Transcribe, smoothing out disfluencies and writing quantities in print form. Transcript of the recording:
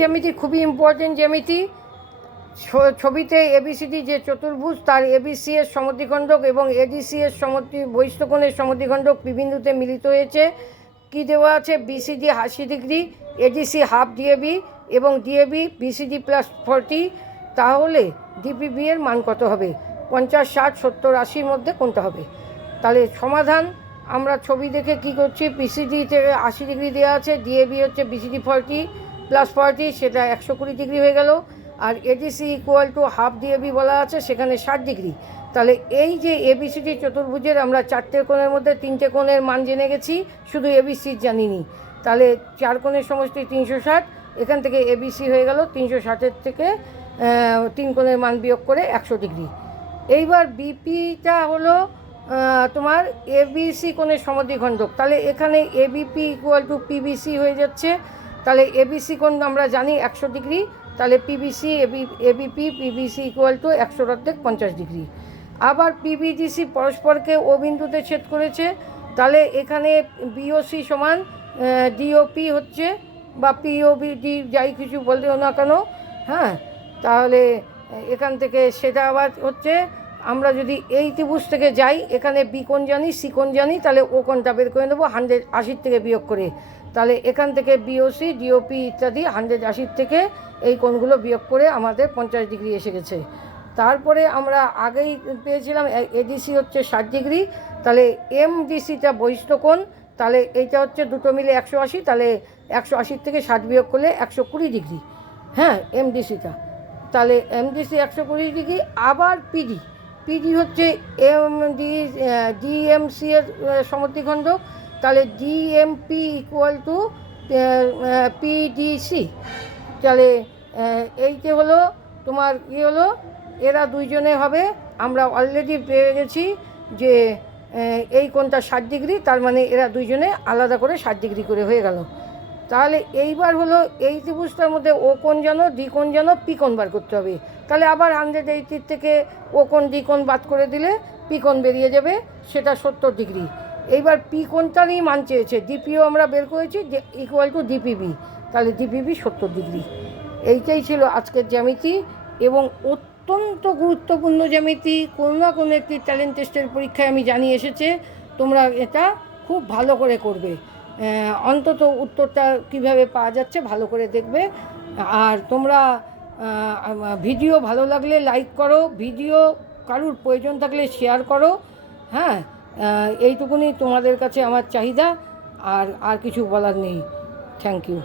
জ্যামিতি খুবই ইম্পর্টেন্ট জ্যামিতি। ছবিতে এবিসিডি যে চতুর্ভুজ তার এবিসি এর সমদ্বিখণ্ডক এবং এডিসি এর বহিস্থকোণের সমদ্বিখণ্ডক পি বিন্দুতে মিলিত হয়েছে। কি দেওয়া আছে? BCD 80 degree, ADC half DAB এবং ডিএবি বিসিডি প্লাস 40। তাহলে ডিপিবি এর মান কত হবে? 50, 60, 70, 80-র মধ্যে কোনটা হবে? তাহলে সমাধান আমরা ছবি দেখে কি করছি, বিসিডিতে 80 ডিগ্রি দেওয়া আছে, ডিএবি হচ্ছে বিসিডি 40 প্লাস 40, সেটা 120 ডিগ্রি হয়ে গেল। আর ADC equal to half DAB বলা আছে, সেখানে 60 ডিগ্রি। তাহলে এই যে এবিসিডি চতুর্ভুজের আমরা 4টে কোণের মধ্যে 3টে কোণের মান জেনে গেছি, শুধু এবিসি জানিনি। তাহলে 4 কোণের সমষ্টি 360, এখান থেকে এবিসি হয়ে গেল 360-এর থেকে 3 কোণের মান বিয়োগ করে 100 ডিগ্রি। এইবার বিপিটা হলো তোমার এবিসি কোণের সমদ্বিখণ্ডক। তাহলে এখানে এবিপি ইকুয়াল টু পিবিসি হয়ে যাচ্ছে। তাহলে এবিসি কোণ আমরা জানি 100 ডিগ্রি, তাহলে PVC ABP PVC equal to 100/50 degree. আবার পিবিডিসি পরস্পরকে ও বিন্দুতে ছেদ করেছে, তাহলে এখানে বিওসি সমান ডিওপি হচ্ছে, বা পিওবিডি যাই কিছু বলতেও না কেন, হ্যাঁ। তাহলে এখান থেকে সেটা আবার হচ্ছে, আমরা যদি এই ত্রিভুজ থেকে যাই, এখানে বি কোণ জানি, সি কোণ জানি, তাহলে ও কোণটা বের করে নেবো 180 থেকে বিয়োগ করে। তাহলে এখান থেকে বিওসি ডিওপি ইত্যাদি 180 থেকে এই কোণগুলো বিয়োগ করে আমাদের 50 ডিগ্রি এসে গেছে। তারপরে আমরা আগেই পেয়েছিলাম এডিসি হচ্ছে 60 ডিগ্রি, তাহলে এমডিসিটা বহিস্থ কোণ, তাহলে এইটা হচ্ছে দুটো মিলে 180, তাহলে 180 থেকে 60 বিয়োগ করলে 120 ডিগ্রি, হ্যাঁ এমডিসিটা। তাহলে এমডিসি 120 ডিগ্রি। আবার পিডি, পিডি হচ্ছে ডিএমসি এর সমদ্বিখণ্ডক, তাহলে ডিএমপি ইকুয়াল টু পিডিসি। তাহলে এইতে হলো তোমার কী হলো, এরা দুইজনে হবে। আমরা অলরেডি পেয়ে গেছি যে এই কোণটা 60 ডিগ্রি, তার মানে এরা দুইজনে আলাদা করে 60 ডিগ্রি করে হয়ে গেল। তাহলে এইবার হলো এই ত্রিভুজটার মধ্যে ও কোণ জানো, ডি কোণ জানো, পি কোণ বার করতে হবে। তাহলে আবার 180 থেকে ও কোণ ডি কোণ বাদ করে দিলে পি কোণ বেরিয়ে যাবে, সেটা 70 ডিগ্রি। এইবার পি কোণটারই মান চেয়েছে, ডিপিও আমরা বের করেছি ইকুয়াল টু ডিপিবি, তাহলে ডিপিবি 70 ডিগ্রি। এইটাই ছিল আজকের জ্যামিতি, এবং অত্যন্ত গুরুত্বপূর্ণ জ্যামিতি। কোনো না কোনো একটি ট্যালেন্ট টেস্টের পরীক্ষায় আমি জানিয়ে এসেছে, তোমরা এটা খুব ভালো করে করবে। অন্তত উত্তরটা কিভাবে পাওয়া যাচ্ছে ভালো করে দেখবে। আর তোমরা ভিডিও ভালো লাগলে লাইক করো, ভিডিও কারুর প্রয়োজন থাকলে শেয়ার করো, হ্যাঁ। এইটুকুনি তোমাদের কাছে আমার চাহিদা, আর কিছু বলার নেই। Thank you.